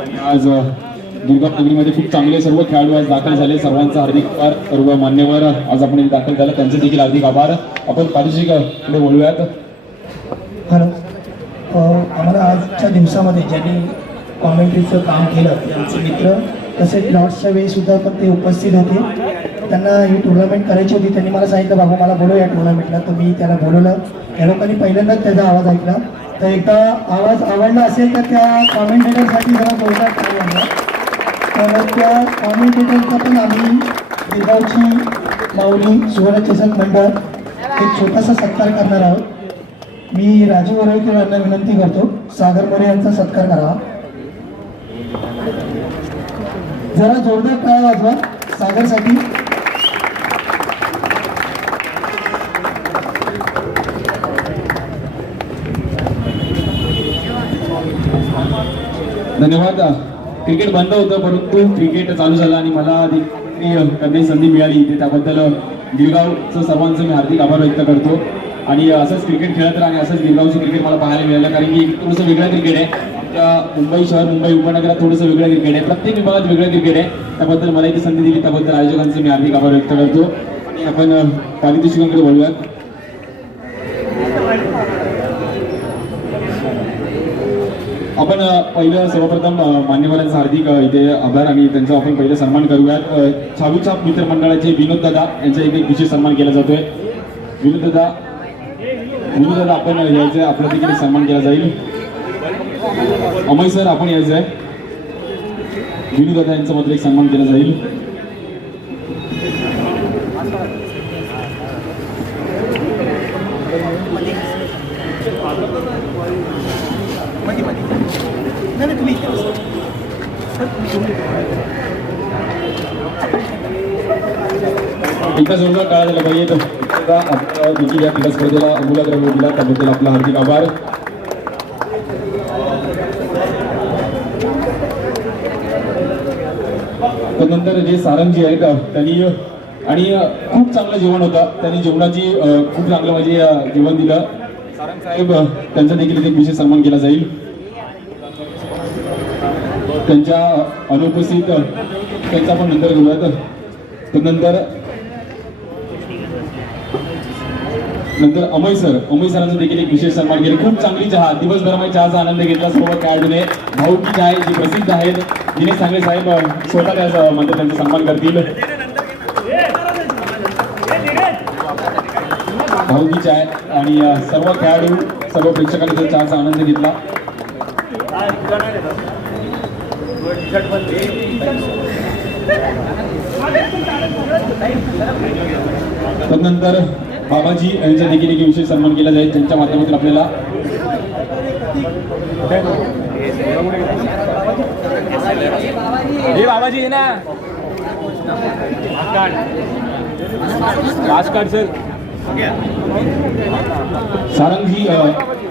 आज गिरगाव नगरीमध्ये खूप चांगले सर्व खेळाडू आज दाखल झाले. सर्वांचा हार्दिक आभार. सर्व मान्यवर आज आपण दाखल झाला त्यांचे देखील हार्दिक आभार. आपण पारितोषिकडे बोलूयात. हॅलो, आम्हाला आजच्या दिवसामध्ये ज्यांनी कॉमेंट्रीचं काम केलं त्यांचे मित्र तसेच लॉर्ड्सच्या वेळीसुद्धा पण ते उपस्थित होते. त्यांना ही टुर्नामेंट करायची होती. त्यांनी मला सांगितलं बाबा मला बोलव या टुर्नामेंटला. तर मी त्याला बोलवलं. या लोकांनी पहिल्यांदाच त्याचा आवाज ऐकला. तर एकदा आवाज आवडला असेल तर त्या कॉमेंटेटरसाठी जरा जोरदार टाळी आणला. तर त्या कॉमेंटेटरचा पण आम्ही गिरगावची माऊली सुवर्णचषक मंडळ एक छोटासा सत्कार करणार आहोत. मी राजू वरळकर यांना विनंती करतो सागर मोरे यांचा सत्कार करावा. जरा जोरदार टाळ्या वाजवा सागरसाठी. धन्यवाद. क्रिकेट बंद होतं परंतु क्रिकेट चालू झालं आणि मला करण्याची संधी मिळाली ते त्याबद्दल गिरगावचं सर्वांचं मी हार्दिक आभार व्यक्त करतो. आणि असंच क्रिकेट खेळत राहा आणि असंच गिरगावचं क्रिकेट मला पाहायला मिळालं. कारण की थोडंसं वेगळं क्रिकेट आहे. आमच्या मुंबई शहर मुंबई उपनगरात थोडंसं वेगळं क्रिकेट आहे. प्रत्येक विभागात वेगळं क्रिकेट आहे. त्याबद्दल मला इथे संधी दिली त्याबद्दल आयोजकांचे मी हार्दिक आभार व्यक्त करतो. आणि आपण पारितोषिकांकडे बोलूयात. आपण पहिलं सर्वप्रथम मान्यवरांचा हार्दिक इथे आभार आणि त्यांचा आपण पहिलं सन्मान करूयात. छावीच्या मित्रमंडळाचे विनोद दादा यांचा एक विशेष सन्मान केला जातोय. विनोद दादा आपण यायचं, आपला देखील सन्मान केला जाईल. अमय सर आपण यायचं आहे. विनोद दादा यांचा मात्र एक सन्मान केला जाईल. एका जोरदार काळा झाला पाहिजे. देखील या क्रीडा स्पर्धेला अमूलाग्रह दिला त्याबद्दल आपला हार्दिक आभार. त्यानंतर जे सारंगजी आहेत त्यांनी आणि खूप चांगलं जेवण होतं. त्यांनी जेवणाची खूप चांगलं म्हणजे जेवण दिलं. सारंग साहेब त्यांचा देखील एक विशेष सन्मान केला जाईल. त्यांच्या अनुपस्थित त्यांचा पण नंतर घेऊयात. नंतर अमय सरांचा देखील एक विशेष सन्मान केला. खूप चांगली चहा, दिवसभरामध्ये चहाचा आनंद घेतला सर्व खेळाडूने. भाऊकी चाय जी प्रसिद्ध आहेत, दिनेश सांगळे साहेब स्वतः त्या म्हणतात त्यांचा सन्मान करतील. भाऊकी चाय आणि सर्व खेळाडू सर्व प्रेक्षकांनी चहाचा आनंद घेतला. त्यानंतर बाबाजी यांचा देखील एक विशेष सन्मान केला जाईल ज्यांच्या माध्यमातून आपल्याला बाबाजी ना सारंगजी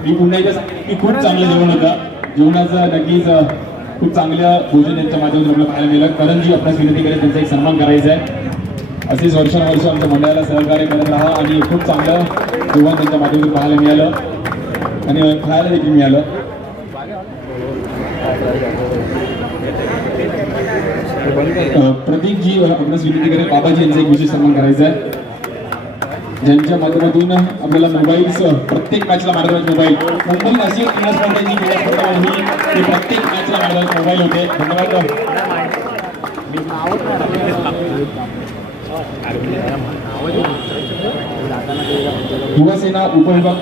मी पुन्हा एकदा की खूप चांगलं जेवण होतं. जेवणाचं नक्कीच खूप चांगल्या भोजन यांच्या माध्यमातून आपल्याला पाहायला मिळालं. करणजी आपल्यास विनंती करेल त्यांचा एक सन्मान करायचा आहे. असेच वर्षानुवर्ष आमच्या मंडळाला सहकार्य करत राहा आणि खूप चांगलं जेवण त्यांच्या माध्यमातून पाहायला मिळालं आणि खायला देखील मिळालं. प्रतीकजी आपल्यास विनंती करेल बाबाजी यांचा एक विशेष सन्मान करायचा आहे ज्यांच्या माध्यमातून आपल्याला मोबाईल्स प्रत्येक मॅचला मार्गदर्शक मोबाईल मुंबई नाशिक क्रीडा स्पर्धेची क्रीडा स्पर्धा प्रत्येक मॅचला मार्गदर्शक मोबाईल होते. धन्यवाद. युवासेना उपविभाग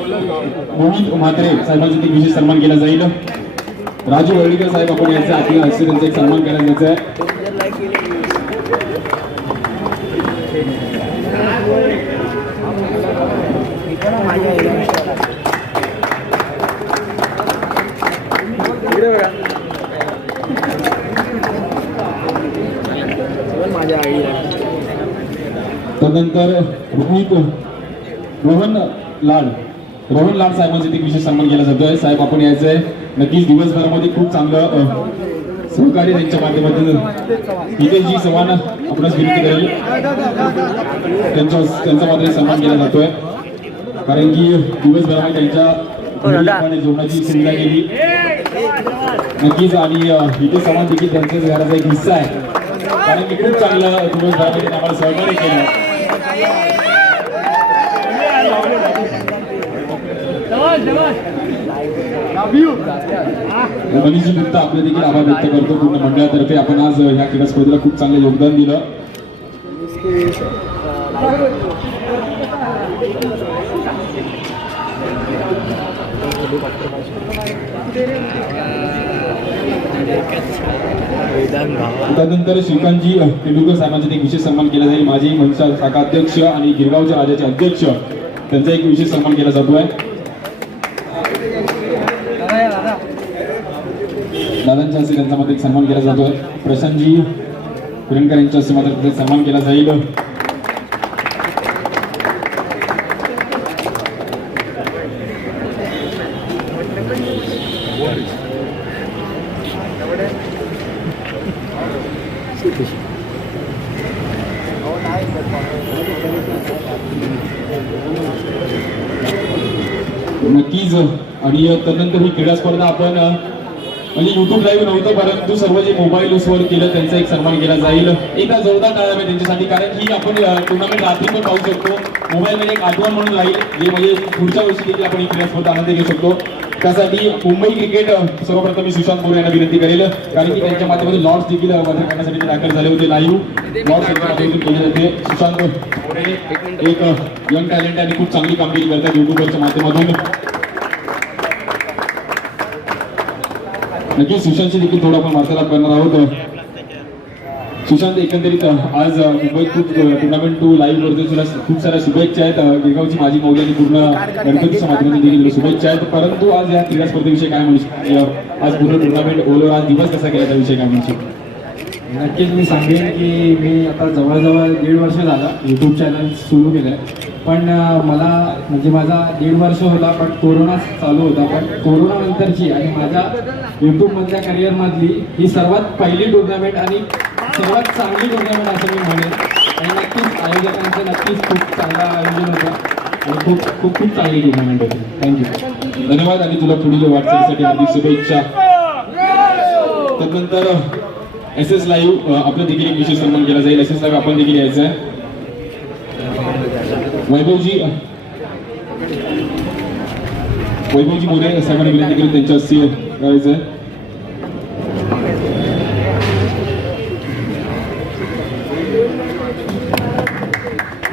मोहित म्हात्रे साहेबांचा एक विशेष सन्मान केला जाईल. राजू वळीकर साहेब आपण यायचं आपल्या हस्ते त्यांचा एक सन्मान केला जायचा आहे. त्यानंतर रोहन लाड साहेबांचा एक विशेष सन्मान केला जातोय. साहेब आपण यायचं आहे. नक्कीच दिवसभरामध्ये खूप चांगलं सहकार्य त्यांच्या माध्यमातून हितेशजी चव्हाण आपणास विनंती करेल त्यांचा मात्र सन्मान केला जातोय कारण की दिवसभरामध्ये त्यांच्या जेवणाची सुविधा केली. नक्कीच. आणि इथे समान देखील त्यांच्याच घराचा एक हिस्सा आहे, कारण की खूप चांगलं दिवसभरामध्ये आम्हाला सहकार्य केलं. मनीषजी गुप्त आपले देखील आभार व्यक्त करतो पूर्ण मंडळातर्फे. आपण आज ह्या क्रीडा स्पर्धेला खूप चांगलं योगदान दिलं. त्यानंतर श्रीकांतजी तेंडुलकर साहेबांचा एक विशेष सन्मान केला जाईल. माझे मनसा शाखा अध्यक्ष आणि गिरगावच्या राजाचे अध्यक्ष, त्यांचा एक विशेष सन्मान केला जातोय. दादांच्या हस्ते त्यांचा मध्ये एक सन्मान केला जातोय. प्रशांतजी कुरणकर यांच्या हस्ते मात्र सन्मान केला जाईल. नक्कीच. आणि त्यानंतर ही क्रीडा स्पर्धा आपण म्हणजे युट्यूब लाईव्ह नव्हतं, परंतु सर्व जे मोबाईलवर केलं त्यांचा एक सन्मान केला जाईल. एकदा जोरदार टाळ्या आहे त्यांच्यासाठी, कारण ही आपण टुर्नामेंट रात्री पण पाहू शकतो. मोबाईलमध्ये एक आठवण म्हणून राहील, जे म्हणजे पुढच्या वर्षी देखील आपण ही क्रीडा स्पर्धा आनंद घेऊ शकतो. त्यासाठी मुंबई क्रिकेट सर्वप्रथम मी सुशांत मोरे यांना विनंती करेल, कारण की त्यांच्या माध्यमातून लॉर्ड्स देखील वर्धन करण्यासाठी ते दाखल झाले होते. लाईव्ह लॉर्ड्स माध्यमातून केले जाते. सुशांत मोरे एक यंग टॅलेंट आणि खूप चांगली कामगिरी करतात युट्यूबवरच्या माध्यमातून. नक्कीच सुशांतची देखील थोडा आपण वार्तालाप करणार आहोत. सुशांत, एकंदरीत आज मुंबईत खूप टुर्नामेंट टू लाईव्ह करतो, तुला खूप साऱ्या शुभेच्छा आहेत. गिरगावची माझी मौल्यानी पूर्ण गणपतीच्या माध्यमातून देखील शुभेच्छा आहेत. परंतु आज या क्रीडा स्पर्धेविषयी काय म्हणू, आज पूर्ण टुर्नामेंट ओव्हरऑल आज दिवस कसा गेला त्याविषयी काय म्हणू? नक्कीच मी सांगेन की मी आता जवळजवळ 1.5 वर्ष झालं यूट्यूब चॅनल सुरू केलं आहे. पण मला म्हणजे माझा 1.5 वर्ष होता, पण कोरोना चालू होता. पण कोरोनानंतरची आणि माझ्या यूट्यूबमधल्या करिअरमधली ही सर्वात पहिली टुर्नामेंट आणि सर्वात चांगली टुर्नामेंट असं मी म्हणेन. आणि नक्कीच आयोजकांचं नक्कीच खूप चांगलं आयोजन होतं आणि खूप खूप खूप चांगली टुर्नामेंट होती. थँक्यू. धन्यवाद. आणि तुला पुढील वाटचालीसाठी हार्दिक शुभेच्छा. त्यानंतर SS लाईव्ह आपलं देखील एक विशेष सन्मान केला जाईल. SS लाईव्ह आपण देखील यायचं आहे. वैभवजी मोरे साहेबांनी विनंती केली, त्यांच्या हस्ते करायचं आहे.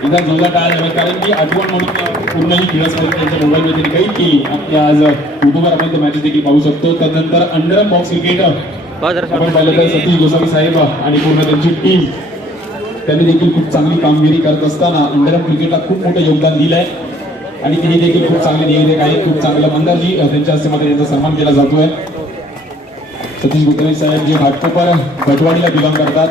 एकदा जोरदार टाळ्या, कारण की आठवण म्हणून पूर्ण ही क्रीडा स्पर्धा त्यांच्या मोबाईलमध्ये काही केली. आपल्या आज युट्यूबवर आपण मॅचेस देखील पाहू शकतो. त्यानंतर अंडर बॉक्स क्रिकेट आपण पाहिलं तर सतीश गोसावी साहेब आणि पूर्ण त्यांची टीम, त्यांनी देखील खूप चांगली कामगिरी करत असताना अंडर क्रिकेटला खूप मोठं योगदान दिलं आहे आणि तिने देखील खूप चांगले निवेदक आहेत. खूप चांगलं मंदारजी त्यांच्या हस्ते मध्ये त्यांचा सन्मान केला जातोय. सतीश गोसावी साहेब जे घाटकोपर भटवाडीला बिलॉंग करतात,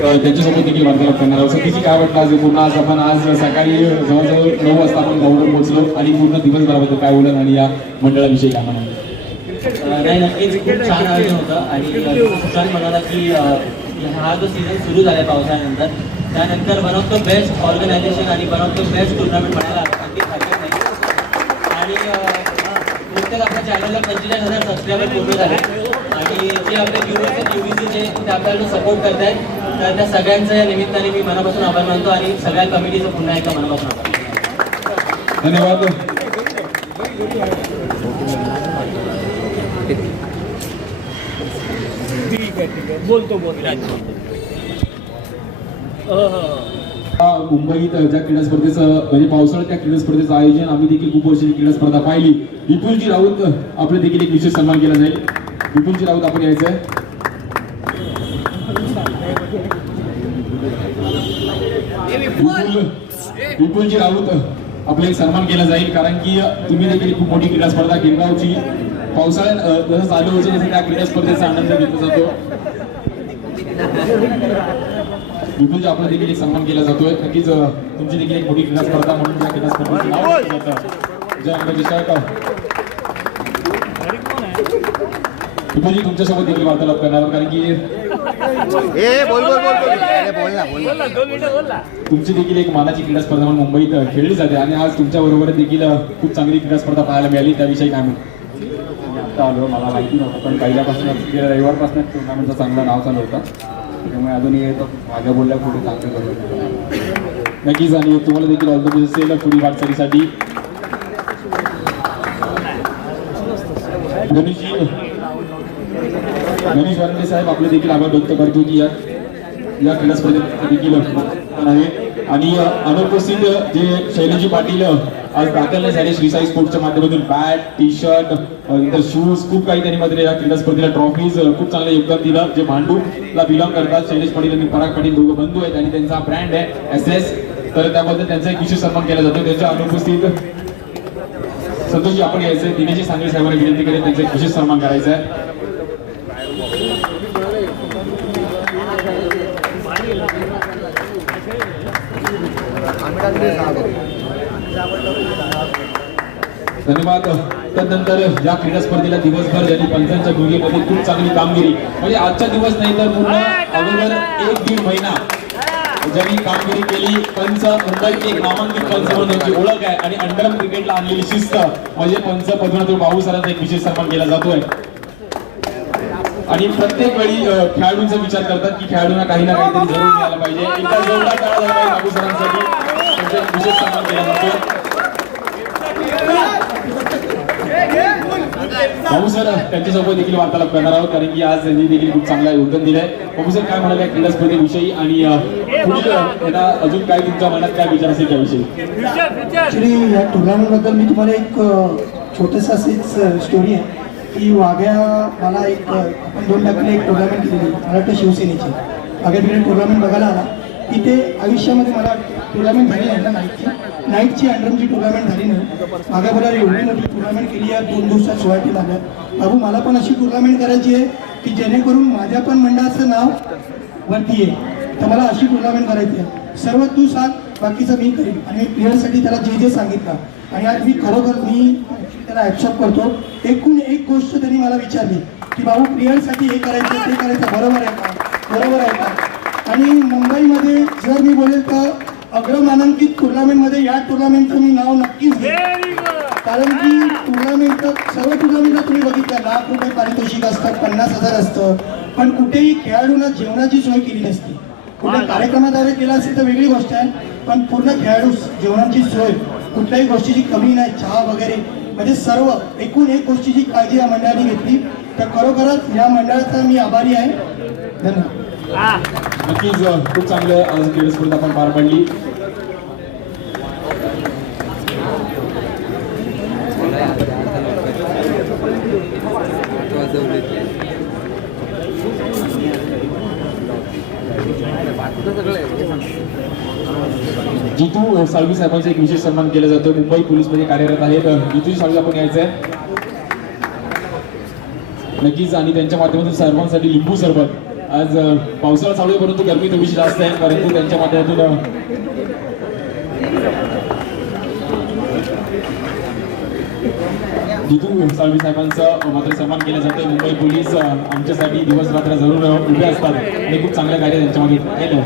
त्यांच्यासोबत देखील वार्तालाप करणार आहोत. सतीशी काय वाटतं आज पूर्ण आज आपण आज सकाळी जवळजवळ 9 वाजता आपण गावावर पोहोचलो आणि पूर्ण दिवसभराबद्दल काय बोलत आणि या मंडळाविषयी काय म्हणाल? नाही, नक्कीच खूप छान आयोजन होतं. आणि सुशांत म्हणाला की हा जो सीझन सुरू झाला आहे पावसाळ्यानंतर, त्यानंतर one of the best organisation आणि one of the best tournament म्हणायला अगदी हरकत नाही. आणि नुकतेच आपल्या चॅनलला 45,000 सबस्क्रायबर पूर्ण झाले आणि जे आपले व्ह्यूअर्स आहेत UBCचे ते आपल्याला सपोर्ट करत आहेत. तर त्या सगळ्यांचं या निमित्ताने मी मनापासून आभार मानतो आणि सगळ्या कमिटीचं पुन्हा एकदा मनापासून आभार. धन्यवाद. मुंबईत ज्या क्रीडा स्पर्धेचं म्हणजे पावसाळ्यात त्या क्रीडा स्पर्धेचं आयोजन आम्ही देखील खूप वर्षाची क्रीडा स्पर्धा पाहिली. विपुलजी राऊत आपले देखील एक विशेष सन्मान केला जाईल. विपुलजी राऊत आपण यायचं आहे. विपुलजी राऊत आपले एक सन्मान केला जाईल, कारण की तुम्ही देखील खूप मोठी क्रीडा स्पर्धा गिरगावची पावसाळ्यात जसं चालू होतं तसं त्या क्रीडा स्पर्धेचा आनंद घेतला जातो. विपुलजी आपला देखील एक सन्मान केला जातोय. नक्कीच तुमची देखील एक मोठी क्रीडा स्पर्धा म्हणून या क्रीडा स्पर्धेचं नाव घेतलं जातं. जय अंबे विशाख. विपुलजी तुमच्यासोबत देखील वार्तालाप करणार, कारण की तुमची देखील एक मानाची क्रीडा स्पर्धा म्हणून मुंबईत खेळली जाते आणि आज तुमच्या बरोबर देखील खूप चांगली क्रीडा स्पर्धा पाहायला मिळाली, त्याविषयी काय म्हणतो? आता आलो, मला माहिती नव्हतं, पण पहिल्यापासूनच गेल्या रविवारपासूनच टुर्नामेंटचं चांगलं नाव चालू होतं, त्यामुळे अजूनही येतो माझ्या बोलल्या पुढे चांगलं करू. नक्कीच, आणि तुम्हाला देखील ऑल द बेस्ट असेल पुढील वाटचालीसाठी. गणेश वारंडे साहेब आपले देखील आभार व्यक्त करतो की या क्रीडा स्पर्धेत देखील आहे. आणि अनुपस्थित जे शैलेजी पाटील आज दाखल नाही झाले श्री साई स्पोर्ट्सच्या माध्यमातून बॅट, टी शर्ट, नंतर शूज, खूप काही त्यांनी मध्ये या क्रीडा स्पर्धेला ट्रॉफीज खूप चांगलं योगदान दिलं. जे भांडूला बिलॉंग करतात, शैलेश पाटील आणि पराग पाटील दोघं बंधू आहेत आणि त्यांचा ब्रँड आहे SS, तर त्याबद्दल त्यांचा एक विशेष सन्मान केला जातो. त्यांच्या अनुपस्थित संतोषजी आपण यायचंय, दिनेश सांगली साहेबांना विनंती करेन त्यांचा एक विशेष सन्मान करायचा आहे. धन्यवाद. त्यानंतर या क्रीडा स्पर्धेला दिवसभर ज्यांनी पंचांच्या भूमिकेमध्ये खूप चांगली कामगिरी, म्हणजे आजचा दिवस नाही तर पूर्ण अगोदर 1-1.5 महिना ज्यांनी कामगिरी केली. पंच मुंबईत एक नामांकित पंच म्हणून त्यांची ओळख आहे आणि अंडरम क्रिकेटला आणलेली शिस्त म्हणजे पंच पद्मनाथ बाबू सरांचा एक विशेष सन्मान केला जातोय. आणि प्रत्येक वेळी खेळाडूंचा विचार करतात की खेळाडूंना काही ना काहीतरी जरूर मिळालं पाहिजे. एकदा जोरदार टाळा झाला पाहिजे बाबू सरांसाठी, त्यांचा एक विशेष सन्मान केला जातो. बाबू सर त्यांच्यासोबत देखील वार्तालाप करणार आहोत, कारण की आज त्यांनी देखील खूप चांगला योगदान दिलंय. बाबू सर काय म्हणाले क्रीडा स्पर्धेविषयी आणि पुढील यांना अजून काय तुमच्या मनात काय विचार असेल त्याविषयी? ॲक्च्युली या टुर्नामेंटबद्दल मी तुम्हाला एक छोटंसं अशीच स्टोरी आहे की वाघ्या मला एक आपण 2 तारखेला एक टुर्नामेंट केलेली, मला वाटतं शिवसेनेची. वाघ्या तिकडे टुर्नामेंट बघायला आला. तिथे आयुष्यामध्ये मला टुर्नामेंट झाली नाही ना, नाईटची अंडरमची टुर्नामेंट झाली नाही. मागे बोला एवढी मोठी टुर्नामेंट केली या 2 दिवसात 16 टीम आल्या. बाबू मला पण अशी टुर्नामेंट करायची आहे की जेणेकरून माझ्या पण मंडळाचं नाव वरती आहे, तर मला अशी टुर्नामेंट करायची आहे. सर्व तू सांग, बाकीचं मी करीन. आणि मी प्लेयरसाठी त्याला जे सांगितलं आणि आज मी खरोखर मी त्याला ॲक्सेप्ट करतो. एकूण एक गोष्ट त्यांनी मला विचारली की बाबू प्लेयरसाठी हे करायचं ते करायचं, बरोबर आहे का, बरोबर आहे का. आणि मुंबईमध्ये जर मी बोलेल तर अग्रमानांकित टुर्नामेंटमध्ये या टुर्नामेंटचं मी नाव नक्कीच घेईन, कारण की टुर्नामेंट सर्व टुर्नामेंटला तुम्ही बघितलं लाख रुपये पारितोषिक असतात, 50,000 असतं, पण कुठेही खेळाडूंना जेवणाची सोय केली नसते. कुठल्या कार्यक्रमाद्वारे केला असेल तर वेगळी गोष्ट आहे, पण पूर्ण खेळाडू जेवणाची सोय, कुठल्याही गोष्टीची कमी नाही, चहा वगैरे, म्हणजे सर्व एकूण एक गोष्टीची काळजी या मंडळाने घेतली. तर खरोखरच या मंडळाचा मी आभारी आहे. धन्यवाद. नक्कीच खूप चांगलं आज क्रीडा स्पर्धा आपण पार पडली. जितू साळवी साहेबांचा एक विशेष सन्मान केला जातो. मुंबई पोलीसमध्ये कार्यरत आहेत जितू साळवी, आपण यायचं आहे नक्कीच. आणि त्यांच्या माध्यमातून सर्वांसाठी लिंबू सरबत, आज पावसाळा चालू आहे परंतु गरमी थोडीशी जास्त आहे, परंतु त्यांच्या माध्यमातून जितू साळवी साहेबांचं मात्र सन्मान केलं जातं. मुंबई पोलीस आमच्यासाठी दिवस रात्र जरूर उभे असतात आणि खूप चांगलं कार्य त्यांच्यामध्ये केलं.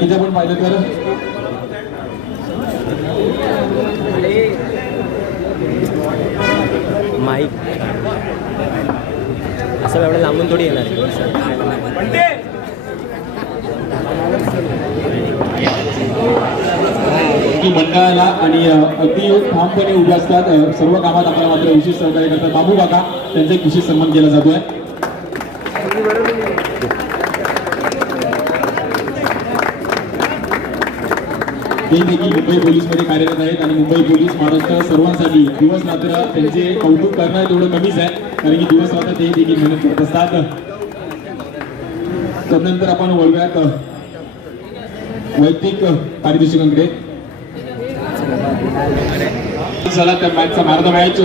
इथे आपण पाहिलं तर माईक असं एवढं लांबून थोडी येणार की मंडळाला आणि अगदी ठामपणे उभे असतात, सर्व कामात आपल्याला मात्र विशेष सहकार्य करतात. बाबू काका, त्यांचा एक विशेष सन्मान केला जातोय. ते देखील मुंबई पोलीसमध्ये कार्यरत आहेत आणि मुंबई पोलीस महाराष्ट्र सर्वांसाठी दिवस रात्र त्यांचे कौतुक करणं तेवढं कमीच आहे, कारण की दिवस रात्र ते देखील मेहनत करत असतात. त्यानंतर आपण वळूयात वैयक्तिक पारितोषिकांकडे. चला तर मॅचचा मॅन ऑफ द मॅच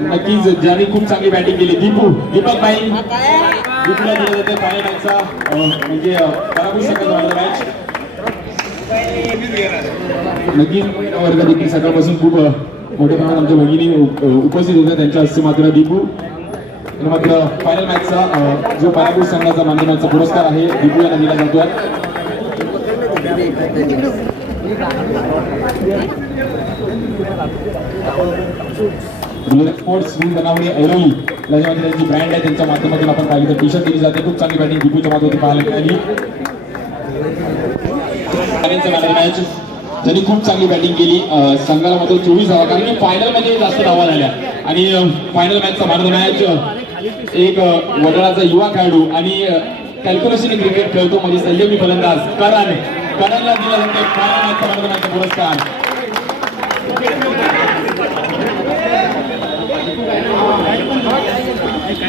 नक्कीच ज्यांनी खूप चांगली बॅटिंग केली, दीपक भाई, दीपला दिला जाते फायनल मॅचचा म्हणजे पराभूत शकत मॅच. नक्कीच महिला वर्ग देखील सकाळपासून खूप मोठ्या प्रमाणात आमच्या भगिनी उपस्थित होत्या. त्यांच्या हस्ते मात्र दीपू आणि मात्र फायनल मॅचचा जो पराभूत संघाचा माध्यमाचा पुरस्कार आहे दीपू यांना दिला जातोय. स्पोर्ट्स बनावणी ऐरोली याच्यामध्ये त्यांची ब्रँड आहे, त्यांच्या माध्यमातून आपण पाहिलं तर टी शर्ट दिली जाते. खूप चांगली बॅटिंग दीपूच्या माध्यमातून पाहायला मिळाली. मॅच त्यांनी खूप चांगली बॅटिंग केली. संघाला मात्र 24 धावा, कारण की फायनल मध्ये जास्त धावा झाल्या आणि फायनल मॅचचा मॅन ऑफ द मॅच एक वडाळाचा युवा खेळाडू आणि कॅल्क्युलेशन क्रिकेट खेळतो म्हणजे संयमी फलंदाज करणला दिला जातो फायनल मॅचचा मॅन ऑफ द मॅचचा पुरस्कार.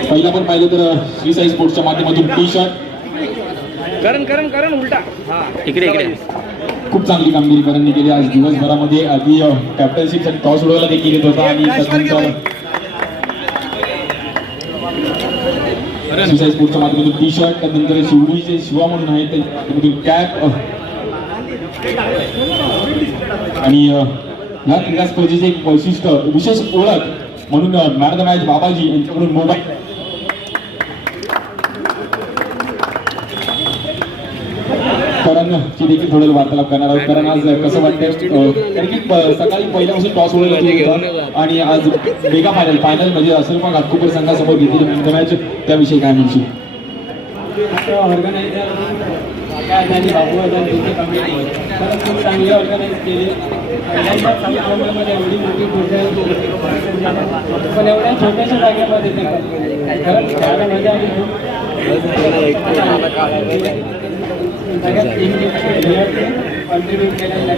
पहिला पण पाहिलं तर श्री साई स्पोर्ट्सच्या माध्यमातून टी शर्ट इकडे इकडे खूप चांगली कामगिरी करणने केली आज दिवसभरामध्ये. आधी कॅप्टनशिपसाठी टॉस उडवायला देखील येत होता आणि त्यानंतर श्री साई स्पोर्ट्सच्या माध्यमातून टी शर्ट, त्यानंतर शिवडीचे शिवा म्हणून आहेत त्यांच्या माध्यमातून कॅप आणि या क्रीडा स्पर्धेचे एक वैशिष्ट्य विशेष ओळख म्हणून मॅन ऑफ द मॅच बाबाजी यांच्याकडून मोबाईल. करणची देखील थोडं वार्तालाप करणार आहोत. कारण आज कसं वाटतंय, कारण की सकाळी पहिल्यापासून टॉस उडवला आणि आज मेगा फायनल म्हणजे असरफा घाटकोपर संघासमोर घेतलेली मॅन ऑफ द मॅच, त्याविषयी काय म्हणशील? त्यांनी बाबू त्यांची कमिटी खूप चांगली ऑर्गनाईज केली. पहिल्यांदाच संघामध्ये एवढी मोठी टुर्नामेंट पण एवढ्या छोट्याशा जागेमध्ये ते खरंच खेळायला मजा आली खूप. सगळ्यात कॉन्ट्रीब्यूट केलेलं.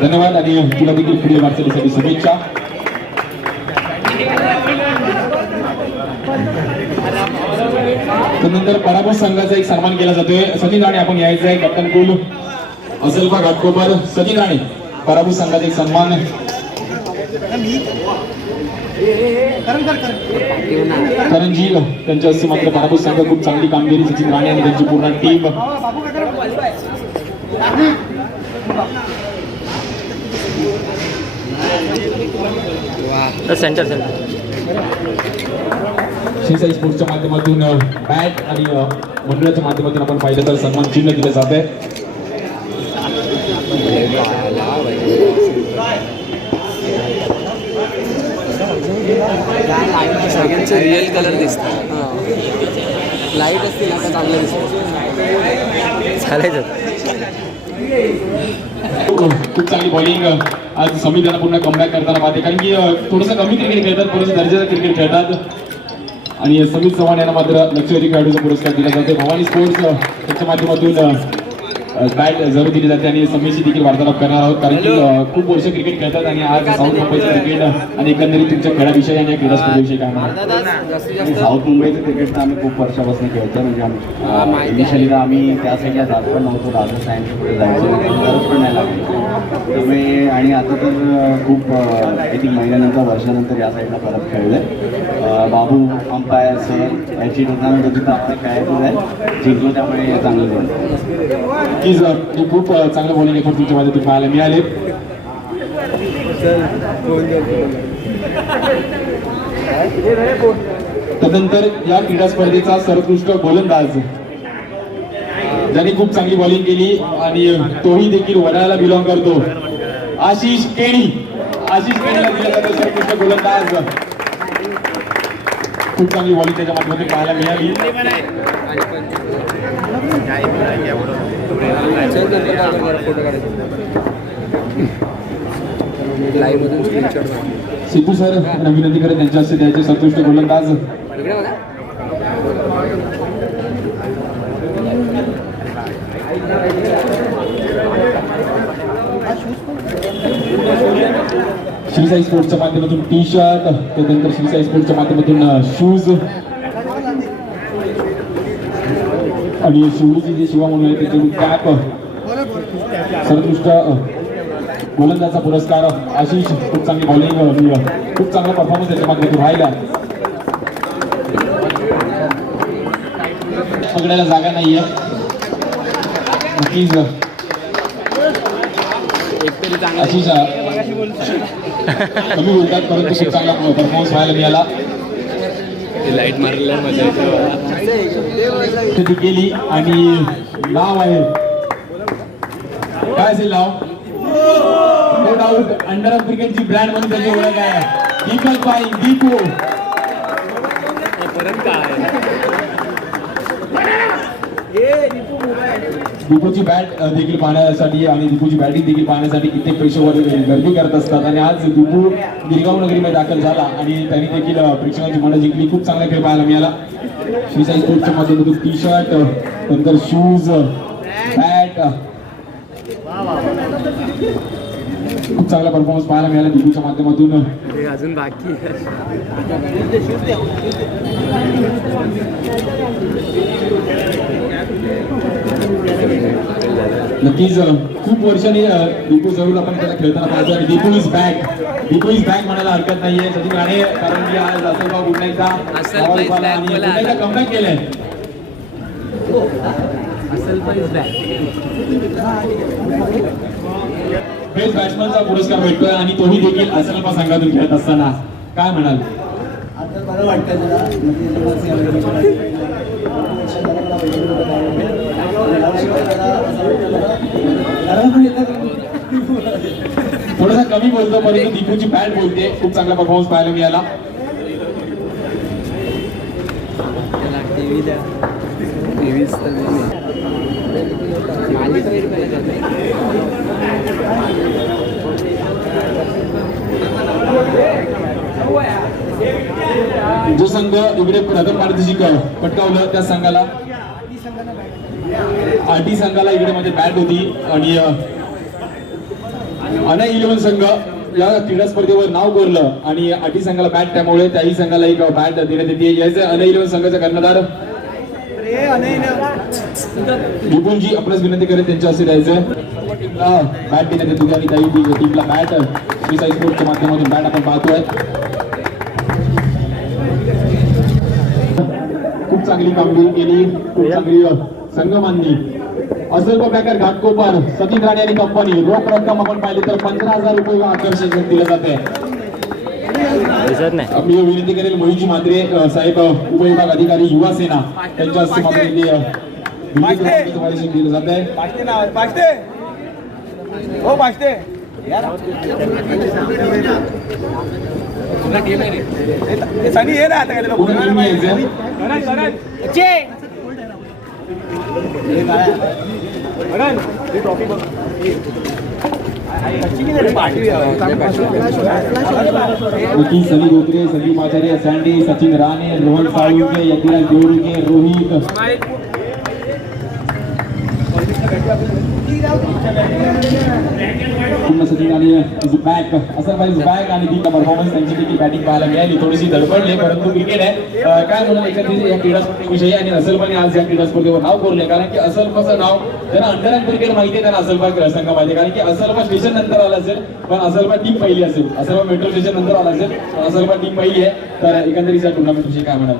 धन्यवाद आणि तुला देखील पुढील वाटचालीसाठी शुभेच्छा. त्यानंतर पराभूत संघाचा एक सन्मान केला जातोय. सचिन राणे आपण यायचं आहे. कॅप्टन कुल असलफा घाटकोपर सचिन राणे पराभूत संघाचा एक सन्मान. करणजी त्यांच्या हस्ते मात्र पराभूत संघ खूप चांगली कामगिरी सचिन राणे आणि त्यांची पूर्ण टीम. सेंटर श्री साई स्पोर्ट्सच्या माध्यमातून बॅट आणि मंडळाच्या माध्यमातून आपण पाहिलं तर सन्मान चिन्ह दिलं जात आहे. सगळ्यांचे रिअल कलर दिसतात. लाईट असतील ना तर चांगलं दिसतं. चालायचं खूप चांगली बॉलिंग आज समीर यांना पुन्हा कमबॅक करताना पाहते, कारण की थोडंसं कमी क्रिकेट खेळतात, थोडंसं दर्जाचं क्रिकेट खेळतात आणि समीर चव्हाण यांना मात्र लक्षवेधी खेळाडूचा पुरस्कार दिला जातो. भवानी स्पोर्ट्स त्यांच्या माध्यमातून बॅट जरूर दिली जाते आणि समीरशी देखील वार्तालाप करणार आहोत, कारण की खूप वर्ष क्रिकेट खेळतात आणि आज साऊथ मुंबईचं क्रिकेट आणि एकंदरीत तुमच्या खेळाविषयी आणि या क्रीडा स्पर्धेविषयी काय म्हणतात? साऊथ मुंबईचं क्रिकेट तर आम्ही खूप वर्षापासून खेळतो. म्हणजे इनिशियली तर आम्ही त्या साईडला जात पण नव्हतो, राजा सायन्स पुढे जायचं गरज पण नाही लागली त्यामुळे. आणि आता तर खूप आय थिंक महिन्यानंतर वर्षानंतर या साईडला परत खेळलं. बाबू अंपायर सर याची टुर्नामेंट होती तर आम्हाला खेळायचं आहे, जिंकलो त्यामुळे चांगलं झालं. खूप चांगलं बॉलिंग एफर्ट तुमच्या मध्ये पाहायला मिळाले. त्यानंतर या क्रीडा स्पर्धेचा सर्वोत्कृष्ट गोलंदाज ज्यांनी खूप चांगली बॉलिंग केली आणि तोही देखील वडाळ्याला बिलॉंग करतो, आशिष केणी. आशिष केणीला दिला जातो सर्वोत्कृष्ट गोलंदाज. खूप चांगली बॉलिंग त्याच्या माध्यमातून पाहायला मिळाली. सिद्धू सर विनंती करत त्यांच्या हस्ते द्यायचे सर्वोत्कृष्ट गोलंदाज. श्री साई स्पोर्ट्सच्या माध्यमातून टी शर्ट, त्यानंतर श्री साई स्पोर्ट्सच्या माध्यमातून शूज आणि शिवडीची जे शिवा म्हणून आहे त्याच्याकडून कॅप. सर्वोत्कृष्ट गोलंदाजचा पुरस्कार आशिष. खूप चांगली बॉलिंग, खूप चांगला परफॉर्मन्स त्याच्या माध्यमातून राहिला. पकडायला जागा नाहीये. नक्कीच एक तरी चांगला आशिष कमी बोलतात परंतु खूप चांगला परफॉर्मन्स व्हायला मिळाला. लाईट मारलेल्या ती केली आणि नाव आहे काय असेल नाव? नो डाऊट अंडर क्रिकेटची ब्रँड म्हणून त्याची ओळख आहे. दीपक बाई दीपू. परत काय दीपूची बॅट देखील पाहण्यासाठी आणि दीपूची बॅटिंग देखील पाहण्यासाठी कित्येक प्रेक्षक गर्दी करत असतात आणि आज दीपू गिरगाव नगरीमध्ये दाखल झाला आणि त्यांनी देखील प्रेक्षकांची मनं जिंकली. खूप चांगला खेळ पाहायला मिळाला. श्रीसाई स्पोर्ट्सच्या माध्यमातून टी शर्ट नंतर शूज बॅट खूप चांगला परफॉर्मन्स पाहायला मिळाला दीपूच्या माध्यमातून. अजून बाकी नक्कीच खूप वर्षांनी दीपू जरूर आपण त्याला खेळताना पाहतो आणि दीपू इज बॅक म्हणायला हरकत नाहीये सचिन राणे, कारण की आज असलगाव पुन्हा एकदा आणि पुन्हा एकदा कमबॅक केलंय. बेस्ट बॅट्समनचा पुरस्कार भेटतोय आणि तोही देखील असलपा संघातून खेळत असताना. काय म्हणाल? आता बरं वाटतं जरा थोडासा कमी बोलतो परंतु दीपूची बॅट बोलते. खूप चांगला परफॉर्मन्स पाहायला मिळाला. जो संघ इकडे प्रथम पारितोषिक पटकावलं त्या संघाला आरटी संघाला इकडे मध्ये बॅट होती आणि अनय 11 संघ या क्रीडा स्पर्धेवर नाव कोरलं आणि आरटी संघाला बॅट त्यामुळे त्याही संघाला एक बॅट देण्यात येते. याचे अनय 11 संघाचा कर्णधार विपुलजी आपल्याच विनंती करेल त्यांच्या हस्ते द्यायचं बॅट देण्यात येते आणि त्याही टीमला बॅट श्रीसाई स्पोर्ट्सच्या माध्यमातून बॅट आपण पाहतोय. खूप चांगली कामगिरी केली. खूप चांगली संघमांनी असल पॅकर घाटकोपर सचिन राणे आणि कंपनी रोख रक्कम आपण पाहिली तर 15,000 रुपये आकर्षण दिलं जाते. मी विनंती करेल मोहितजी म्हात्रे साहेब उपविभाग अधिकारी युवा सेना त्यांच्या हस्ते दिलं जात आहे. सनी धोत्रे संदीप आचार्य सँडी सचिन राणे रोहन साळुंके यतिराज देवरुके रोहित सचिन राणे बॅक असं पाहिजे बॅक आणि ती परफॉर्मन्स त्यांची देखील बॅटिंग पाहायला मिळाली. थोडीशी धडपडले परंतु क्रिकेट आहे. काय म्हणाल एकत्रित या क्रीडा स्पर्धेविषयी आणि असलपाने आज या क्रीडा स्पर्धेवर नाव कोरले, कारण की असलपाचं नाव त्यांना अंडर क्रिकेट माहिती आहे, त्यांना असलपा संघ माहिती आहे, कारण की असलपा स्टेशन नंतर आला असेल पण असलपा टीम पहिली असेल, असलपा मेट्रो स्टेशन नंतर आला असेल पण असलपा टीम पहिली आहे. तर एकंदरीत या टुर्नामेंट विषयी काय म्हणाल?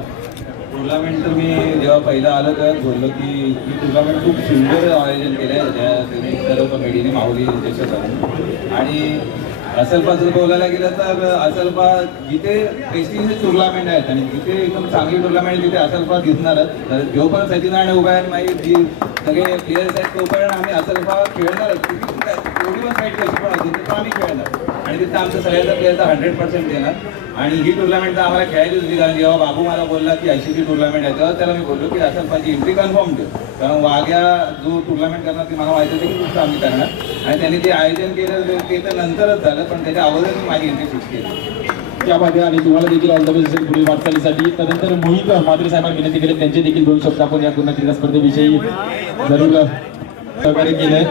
टुर्नामेंट तर मी जेव्हा पहिलं आलं तर बोललो की ही टुर्नामेंट खूप सुंदर आयोजन केलं आहे त्या सर्व कमिटीने माऊली देशात आणि असलपा जर बोलायला गेलं तर असलपा जिथे प्रेस्टिजियस टुर्नामेंट आहेत आणि जिथे एकदम चांगली टुर्नामेंट तिथे असलपा दिसणारच. तर जोपर्यंत सचिन राणे उभा आहे माहिती जी सगळे प्लेयर्स आहेत तोपर्यंत आम्ही असलपा खेळणारच. एवढी पण साईड कशी पण असते तिथं आम्ही खेळणार आणि तिथं आमचं सगळ्याचा प्लेयरचा 100% देणार. आणि ही टुर्नामेंट तर आम्हाला खेळायचीच होती, कारण जेव्हा बाबू मला बोलला की ICC टुर्नामेंट आहे तेव्हा त्याला मी बोललो की असलपाची एंट्री कन्फर्म ठेव, कारण वाघ्या जो टुर्नामेंट करणार ते मला माहिती होतं की खूप आम्ही करणार आणि त्यांनी ते आयोजन केलं ते तर नंतरच झालं, पण त्याच्या अगोदर मी माझी एंट्री फिक्स केली. त्यामध्ये आणि तुम्हाला देखील ऑल द बेस्ट असेल पुढील वाटचालीसाठी. त्यानंतर मोहित म्हात्रे साहेबांनी विनंती केली त्यांचे देखील 2 शब्द आपण या पूर्ण क्रीडा स्पर्धेविषयी जरूर सहकार्य केलंय.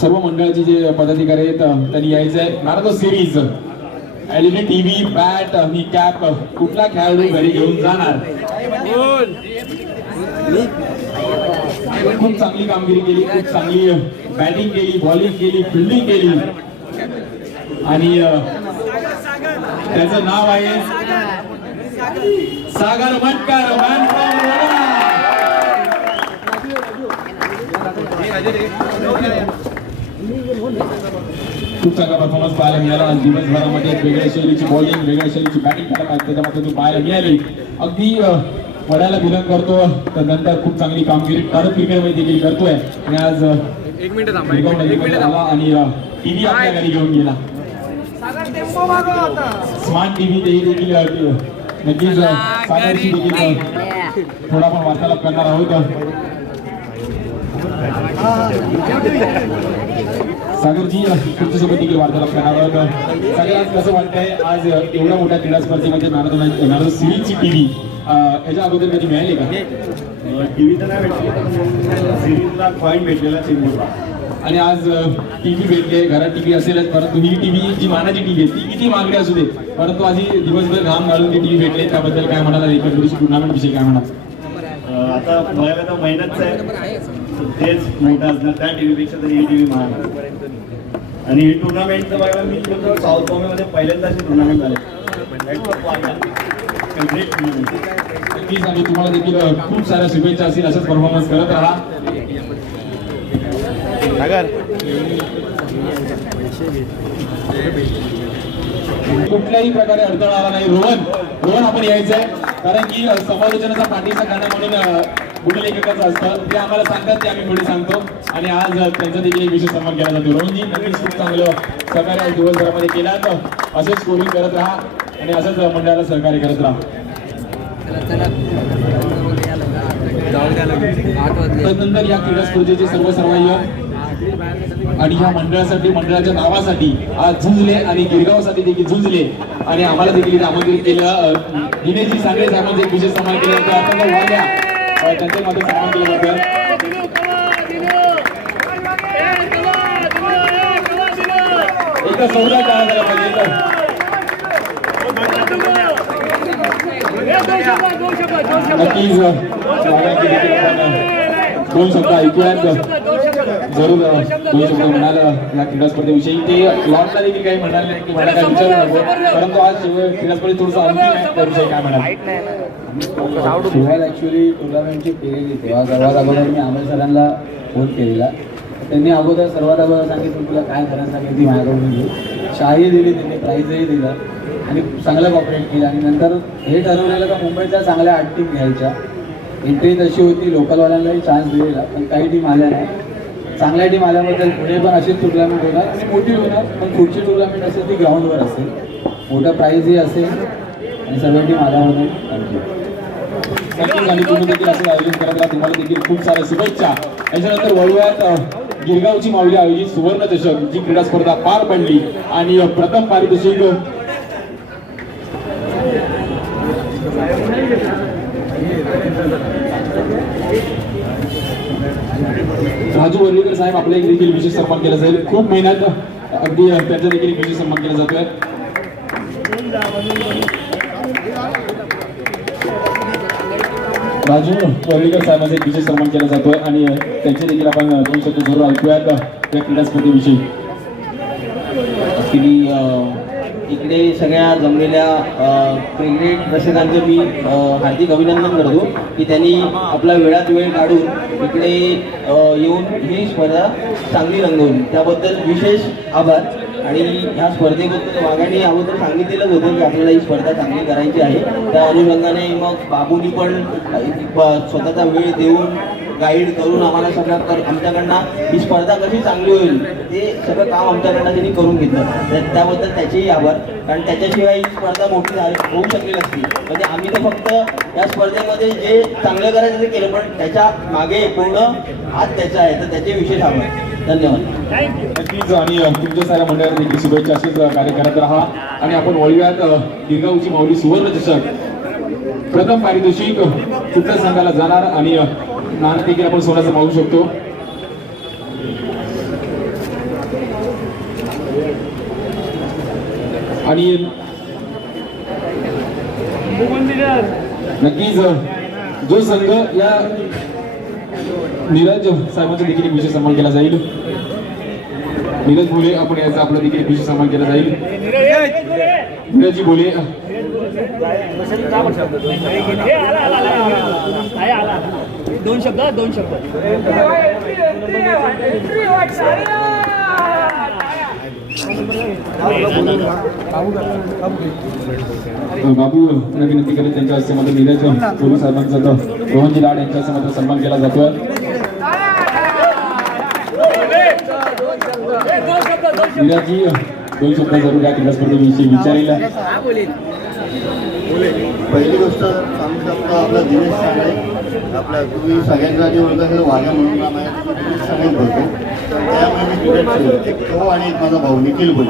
सर्व मंडळाचे जे पदाधिकारी आहेत त्यांनी यायचं आहे. Marathon series LED TV bat आणि कॅप कुठला खेळाडू घरी घेऊन जाणार? खूप चांगली कामगिरी केली, खूप चांगली बॅटिंग केली, बॉलिंग केली, फिल्डिंग केली आणि त्याचं नाव आहे सागर मटकर खूप चांगला परफॉर्मन्स पाहायला मिळाला आज दिवसभरामध्ये. वेगळ्या शैलीची बॉलिंग, वेगळ्या शैलीची बॅटिंग त्याच्यामध्ये पाहायला मिळाली. अगदी वडाला बिलंग करतो तर नंतर खूप चांगली कामगिरी भारत क्रिकेटमध्ये देखील करतोय. आणि आज आला आणि टीव्ही आपल्या घरी घेऊन गेला. स्मार्ट टीव्ही देखील नक्कीच सागरची देखील थोडा आपण वार्तालाप करणार आहोत. सागरजी तुमच्यासोबत देखील वार्तालाप करणार आहोत. सगळ्यात कसं वाटतंय आज एवढ्या मोठ्या क्रीडा स्पर्धेमध्ये मॅरेथॉन सिरीजची टीव्ही याच्या अगोदर कधी मिळाली का? टीव्ही तर नाही भेटली, सिरीजला पॉईंट भेटलेला चेंबूरला. आणि आज टीव्ही भेटले, घरात टीव्ही असेलच, परंतु ही टीव्ही जी मानाची टीव्ही आहे ती किती मागणी असू दे, परंतु आज ही दिवसभर घाम घालून ती टीव्ही भेटले त्याबद्दल काय म्हणाला? एकंदरीत टुर्नामेंट विषयी काय म्हणा? आता बघायला तर महिन्याच आहे, तेच मोठं असणार त्या टीव्हीपेक्षा तरी ही टीव्ही महाग. आणि ही टुर्नामेंट तर बघायला मी साऊथ बॉम्बेमध्ये पहिल्यांदाच टुर्नामेंट झाले. नक्कीच आणि तुम्हाला देखील खूप साऱ्या शुभेच्छा असतील. असंच परफॉर्मन्स करत राहा. कुठल्याही प्रकारे अडथळा आला नाही. रोहन आपण यायचंय, कारण की समालोचनाचा पाठीचा गाणं म्हणून गुणलेखकाचं असतं ते आम्हाला सांगतात, ते आम्ही पुढे सांगतो. आणि आज त्यांचा देखील एक विशेष सन्मान केला जातो. रोहनजी नक्कीच खूप चांगलं सहकार्य दिवसभरामध्ये केलं तर असंच स्कोरिंग करत राहा आणि असंच मंडळाला सहकार्य करत राहा. नंतर या क्रीडा स्पर्धेचे सर्वसामान्य आणि ह्या मंडळासाठी, मंडळाच्या नावासाठी आज झुंजले आणि गिरगावसाठी देखील झुंजले आणि आम्हाला देखील आमंत्रित केलं. दिनेशजी सांगळे साहेबांचे एक विशेष सन्मान केल्यानंतर आपण वाढल्या त्यांच्या मात्र सन्मान केलं जातं. एकदा सौदा काळा झाला पाहिजे. नक्कीच दोन शब्द ऐकूयात जरूर. दोन शब्द म्हणाल या क्रीडा स्पर्धेविषयी. ते लॉर्डला देखील काही म्हणाले नाही की मला काय विचारू नको, परंतु आज क्रीडा स्पर्धेत थोडंसं अंतिम आहे त्याविषयी काय म्हणाल? शिवाय ॲक्च्युली टुर्नामेंटची केलेली तेव्हा सर्वात अगोदर मी आमल सरांना फोन केलेला. त्यांनी अगोदर सर्वात अगोदर सांगितलं तुला काय करायला सांगितली माझ्याकडून घेऊ. शाही दिली, त्यांनी प्राईजही दिलं आणि चांगलं कॉपरेट केलं. आणि नंतर हे ठरवलेलं का मुंबईच्या चांगल्या 8 टीम घ्यायच्या. एंट्री तशी होती, लोकलवाल्यांनाही चान्स दिलेला, पण काही टीम आल्या नाही. चांगल्या टीम आल्याबद्दल पुढे पण अशीच टुर्नामेंट होणार आणि मोठी होणार, पण पुढची टुर्नामेंट असेल ती ग्राउंडवर असेल, मोठं प्राईजही असेल आणि सर्व टीम आल्यावर. नक्कीच आणि तुम्ही देखील असं आयोजन करत राहा. तुम्हाला देखील खूप साऱ्या शुभेच्छा. याच्यानंतर वळूयात गिरगावची माऊली आयोजित सुवर्ण चषक जी क्रीडा स्पर्धा पार पडली आणि प्रथम पारितोषिक राजू वर्लीकर साहेब आपला एक देखील विशेष सन्मान केला जाईल. खूप मेहनत अगदी त्यांचा देखील एक विशेष सन्मान केला जातोय. राजू वर्लीकर साहेबांचा एक विशेष सन्मान केला जातोय आणि त्यांचे देखील आपण दोन शब्द जरूर ऐकूयात या क्रीडा स्पर्धेविषयी. इकडे सगळ्या जमलेल्या क्रिकेट रसिकांचं मी हार्दिक अभिनंदन करतो की त्यांनी आपला वेळात वेळ काढून इकडे येऊन ही स्पर्धा चांगली रंगवली, त्याबद्दल विशेष आभार. आणि ह्या स्पर्धेबद्दल वाघांनी अगोदर सांगितलेलंच होतं की आपल्याला ही स्पर्धा चांगली करायची आहे. त्या अनुषंगाने मग बाबूंनी पण स्वतःचा वेळ देऊन गाईड करून आम्हाला सगळं आमच्याकडनं ही स्पर्धा कशी चांगली होईल ते सगळं काम आमच्याकडनं त्यांनी करून घेतलं. त्याबद्दल त्याचेही आभार, कारण त्याच्याशिवाय ही स्पर्धा मोठी होऊ शकली नसती. म्हणजे आम्ही तर फक्त या स्पर्धेमध्ये जे चांगलं करायचं ते केलं, पण त्याच्या मागे पूर्ण हात त्याचा आहे, तर त्याचे विशेष आभार. धन्यवाद. नक्कीच आणि तुमच्या साऱ्या मंडळाला देखील शुभेच्छा. असेच कार्य करत राहा. आणि आपण वळूयात गिरगावची माऊली सुवर्ण चषक प्रथम पारितोषिक चित्र संघाला जाणार आणि नाणं देखील आपण सोन्याचं पाहू शकतो. आणि नक्कीच जो संघ या नीरज साहेबांचा देखील एक विशेष सन्मान केला जाईल. नीरज बोले आपण याचा आपला देखील एक विशेष सन्मान केला जाईल. नीरजजी बोले बाबू विनंती करेल त्यांच्या हस्ते मध्ये नीरज पोलीस साहेबांचा रोहनजी लाड यांच्या हस्ते मध्ये सन्मान केला जातो. नीरजजी दोन शब्द जरूर या क्रीडा स्पर्धेविषयी विचारेल. पहिली गोष्ट सांगू शकतो आपला दिनेश सांगळे आपला तुम्ही सगळ्यांना जे ओळखत असेल वाघा म्हणून नाम आहे दिनेश सांगळे बोलतो. त्यामुळे मी क्रिकेट खेळतो. एक तो आणि एक माझा भाऊ निखिल बोल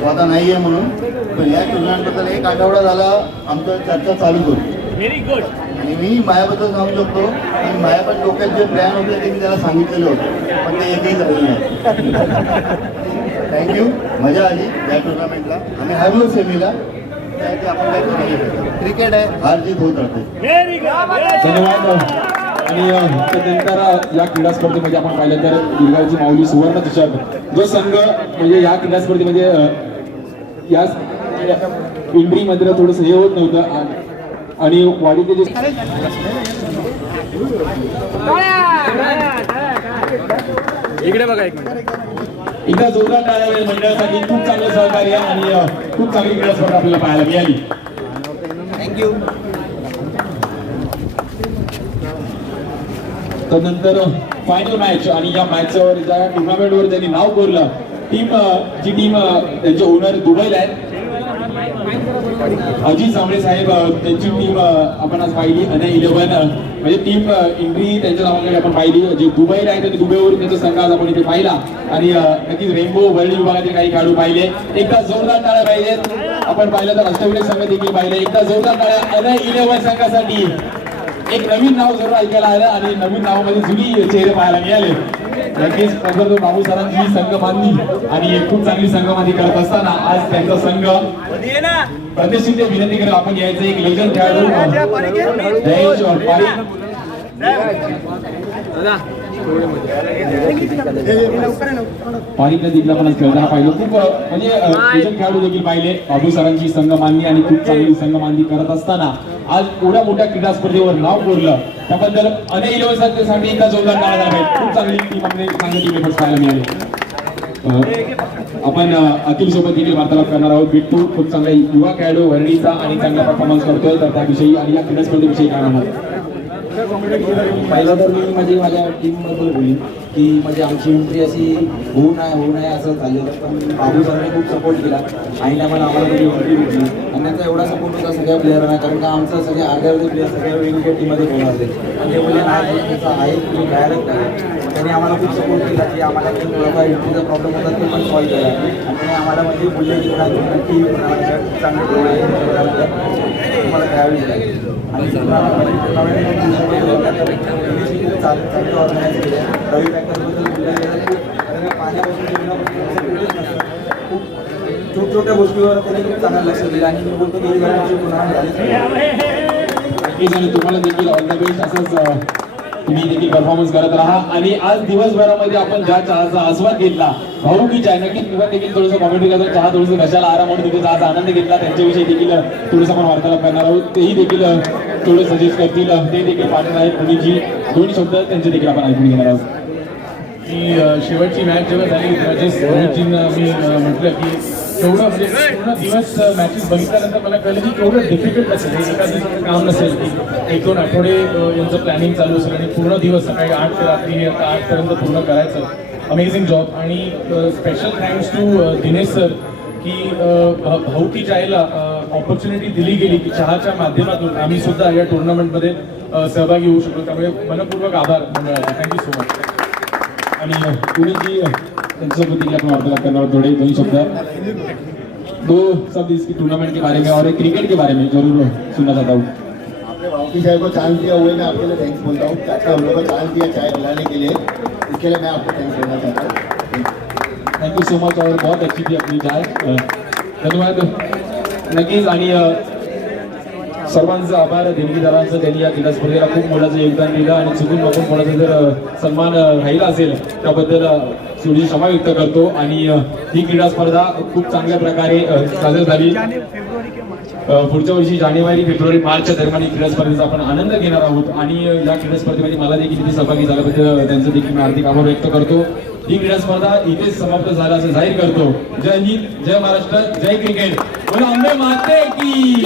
तो आता नाही आहे म्हणून. पण या टुर्नामेंटबद्दल एक आठवडा झाला आमचं चर्चा चालूच होती. Very good. आणि मी मायाबद्दल सांगू शकतो की माया पण लोकल जे प्लॅन होते ते मी त्याला सांगितलेले होते पण ते एकही झालेलं नाही. थँक्यू. मजा आली या टुर्नामेंटला. आम्ही हरलो सेमीला. त्यासाठी आपण काय करू शकतो. क्रिकेट आहे हार जीत होत राहते. धन्यवाद. आणि त्यानंतर या क्रीडा स्पर्धेमध्ये आपण पाहिलं तर गिरगावची माऊली सुवर्ण चषक जो संघ म्हणजे या क्रीडा स्पर्धेमध्ये या पिंपरीमध्ये थोडंसं हे होत नव्हतं आणि वाडीचे जे इकडे बघा एक मिनिट. एकदा जोरदार टाळ्या मंडळासाठी खूप चांगलं सहकार्य आणि खूप चांगली क्रीडा स्पर्धा आपल्याला पाहायला मिळाली. थँक्यू. त्यानंतर फायनल मॅच आणि या मॅचवर ज्या टुर्नामेंटवर ज्यांनी नाव कोरलं टीम जी टीम त्यांचे ओनर दुबईला आहेत अजित जांभळे साहेब त्यांची टीम आपण आज पाहिली आणि 11 म्हणजे टीम इंट्री त्यांच्या नावाकडे आपण पाहिली जे दुबईला आहेत आणि दुबईवरून त्यांचा संघ आज आपण इथे पाहिला आणि नक्कीच रेनबो वर्ल्ड विभागातील काही खेळाडू पाहिले. एकदा जोरदार टाळ्या पाहिजेत. आपण पाहिलं तर अष्टविनायक संघ देखील पाहिले. एकदा जोरदार टाळ्या अनय 11 संघासाठी. एक नवीन नाव जरूर ऐकायला आलं आणि नवीन नावामध्ये जुनी चेहरे पाहायला मिळाले. नक्कीच प्रगत बाबू सरांची संघ बांधणी आणि खूप चांगली संघबांधणी करत असताना आज त्यांचा संघ प्रतिष्ठित विनंती करेल आपण यायचं एक लेजंड खेळाडू जयेश पारीख पारीखने देखील आपण खेळताना पाहिलं. खूप म्हणजे लेजंड खेळाडू देखील पाहिले. बाबू सरांची संघ बांधणी आणि खूप चांगली संघ बांधणी करत असताना आज एवढ्या मोठ्या क्रीडा स्पर्धेवर नाव कोरलं त्याबद्दल अनेक 11 साठी एका जोरदार टाळ्या झाल्या. खूप चांगली टीम आपली चांगली टीम मेंबर्स पाहायला मिळाले. आपण अतुल सोबत देखील वार्तालाप करणार आहोत. बिट्टू खूप चांगला युवा खेळाडू वर्णीचा आणि चांगला परफॉर्मन्स करतोय तर त्याविषयी आणि या क्रीडा स्पर्धेविषयी काय म्हणणार. पहिला तर मी म्हणजे माझ्या टीमबद्दल बोलीन की म्हणजे आमची एंट्री अशी होऊ नये असं झालेलं. पण बाबू सरांनी खूप सपोर्ट केला आणि आम्हाला म्हणजे एंट्री भेटली आणि त्यांचा एवढा सपोर्ट होता सगळ्या प्लेयरांना कारण का आमचं सगळे अर्ध्यावरचे प्लेयर सगळ्या वेगवेगळ्या टीममध्ये कोण असते आणि ते बोलले नाही त्याचा आहे तुम्ही डायरेक्ट आहे. त्यांनी आम्हाला खूप सपोर्ट केला की आम्हाला थोडाफार एंट्रीचा प्रॉब्लेम होता ते पण सॉल्व केला आणि त्याने आम्हाला म्हणजे बोलले की नक्की चांगलं तुम्हाला खेळावी लागेल आणि चांगलं ऑर्गनाईज केलं. रवी पॅकरबद्दल बोललं गेलं पाण्यापासून खूप छोट्या गोष्टीवर त्यांनी खूप चांगलं लक्ष दिलं आणि मी बोलतो की आणि तुम्हाला देखील ऑल द बेस्ट. असंच तुम्ही देखील परफॉर्मन्स करत राहा आणि आज दिवसभरामध्ये आपण ज्या चहाचा आस्वाद घेतला भाऊ की चाय नक्कीच तुम्हाला देखील थोडंसं कॉमेंट्री करतो. चहा थोडंसं कशाला आराम म्हणून तिथे आज आनंद घेतला त्यांच्याविषयी देखील थोडंसं आपण वार्तालाप करणार आहोत. तेही देखील थोडं सजेस्ट करतील. ते देखील पार्टनर आहेत पुणेची. दोन्ही शब्द त्यांचे देखील आपण ऐकून घेणार आहोत. की शेवटची मॅच जेव्हा झाली मॅचेस रोहितजींना मी म्हटलं की तेवढं म्हणजे पूर्ण दिवस मॅचेस बघितल्यानंतर मला कळलं की केवढं डिफिकल्ट असेल. एका दिवसाचं काम नसेल की 1-2 आठवडे यांचं प्लॅनिंग चालू असेल आणि पूर्ण दिवस सकाळी 8 ते रात्री हे आता 8पर्यंत पूर्ण करायचं. अमेझिंग जॉब आणि special thanks to Dinesh sir की भाऊकी चायला ऑपॉर्च्युनिटी दिली गेली की चहाच्या माध्यमातून आम्ही सुद्धा या टुर्नामेंटमध्ये सहभागी होऊ शकलो. त्यामुळे मनपूर्वक आभार मंडळाचे. Thank you so much. आणि पुणेजी त्यांच्यासोबत देखील आपण वार्तालाप करणार आहोत. थोड़े 2 शब्द 2 शब्द इसकी टूर्नामेंट के बारे में और एक क्रिकेट के बारे में जरूर सुनना चाहता हूँ. आपने बाउकी साहब को चांस दिया हुए मैं आपके लिए थैंक्स बोलता हूँ. अच्छा हम लोग को चांस दिया चाय पिलाने के लिए इसके लिए मैं आपको थैंक्स बोलना चाहता हूँ. थैंक यू सो मच और बहुत अच्छी थी अपनी चाय. धन्यवाद. नक्कीच आणि सर्वांचं आभार देणगीदारांचं, त्यांनी या क्रीडा स्पर्धेला खूप मोलाचं योगदान दिलं आणि चुकून मागून कोणाचा जर सन्मान राहिला असेल त्याबद्दल थोडी क्षमा व्यक्त करतो. आणि ही क्रीडा स्पर्धा खूप चांगल्या प्रकारे सादर झाली. पुढच्या वर्षी जानेवारी फेब्रुवारी मार्चच्या दरम्यान क्रीडा स्पर्धेचा आपण आनंद घेणार आहोत. आणि या क्रीडा स्पर्धेमध्ये मला देखील इथे सहभागी झाल्याबद्दल त्यांचं देखील मी हार्दिक आभार व्यक्त करतो. ही क्रीडा स्पर्धा इथेच समाप्त झाला असं जाहीर करतो. जय हिंद, जय महाराष्ट्र, जय क्रिकेट. बोला अंबे माते की